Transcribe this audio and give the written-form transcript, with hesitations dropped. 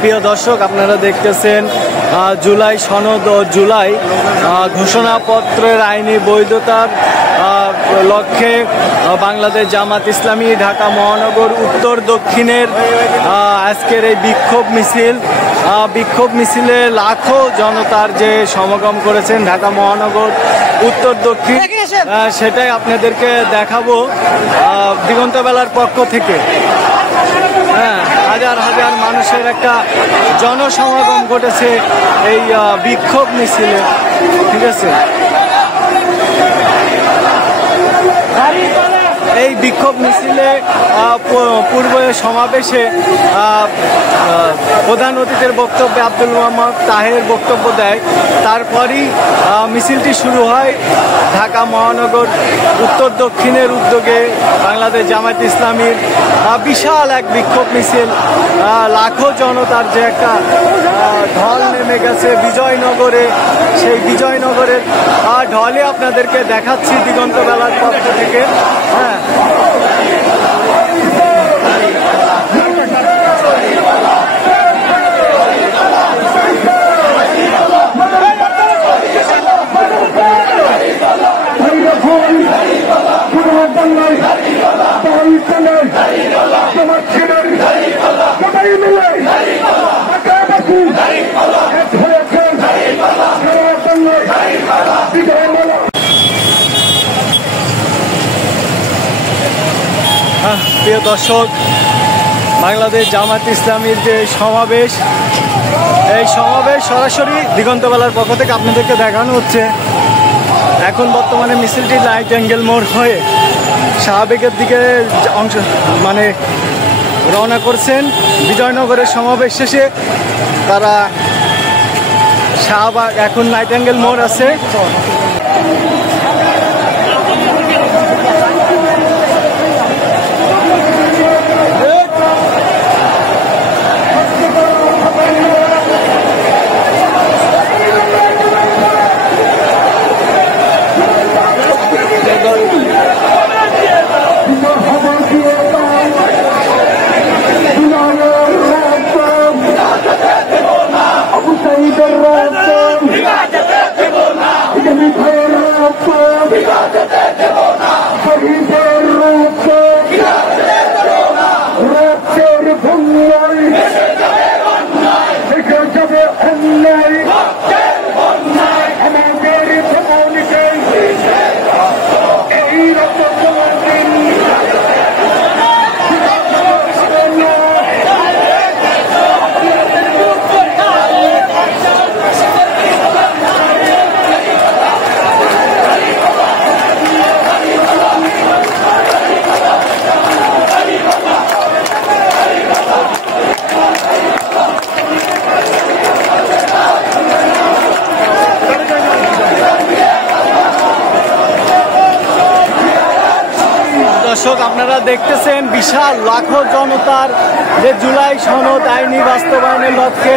প্রিয় দর্শক, আপনারা দেখতেছেন জুলাই সনদ ও জুলাই ঘোষণাপত্রের আইনি বৈধতার লক্ষ্যে বাংলাদেশ জামাত ইসলামী ঢাকা মহানগর উত্তর দক্ষিণের আজকের এই বিক্ষোভ মিছিলে লাখো জনতার যে সমাগম করেছেন ঢাকা মহানগর উত্তর দক্ষিণ, সেটাই আপনাদেরকে দেখাবো দিগন্ত বেলার পক্ষ থেকে। হ্যাঁ, হাজার হাজার মানুষের একটা জনসমাগম ঘটেছে এই বিক্ষোভ মিছিলে, ঠিক আছে। এই বিক্ষোভ মিছিলে পূর্বে সমাবেশে প্রধান অতিথির বক্তব্যে আব্দুল মোহাম্মদ তাহের বক্তব্য দেয়। তারপরই মিছিলটি শুরু হয় ঢাকা মহানগর উত্তর দক্ষিণের উদ্যোগে বাংলাদেশ জামাত ইসলামীর বিশাল এক বিক্ষোভ মিছিল। লাখো জনতার যে একটা ঢল নেমে গেছে বিজয়নগরে, সেই বিজয়নগরের ঢলে আপনাদেরকে দেখাচ্ছি দিগন্ত বেলার পক্ষ থেকে। হ্যাঁ, প্রিয় দর্শক, বাংলাদেশ জামাত ইসলামীর যে সমাবেশ, এই সমাবেশ সরাসরি দিগন্ত বেলার পক্ষ থেকে আপনাদেরকে দেখানো হচ্ছে। এখন বর্তমানে মিছিলটি লাইট অ্যাঙ্গেল মোড় হয়ে শাহবাগের দিকে রওনা করছেন। বিজয়নগরের সমাবেশ শেষে তারা শাহবাগ, এখন লাইট অ্যাঙ্গেল মোড় আছে। দর্শক, আপনারা দেখতেছেন বিশাল লাখো জনতার যে জুলাই সনদ আইনি বাস্তবায়নের লক্ষ্যে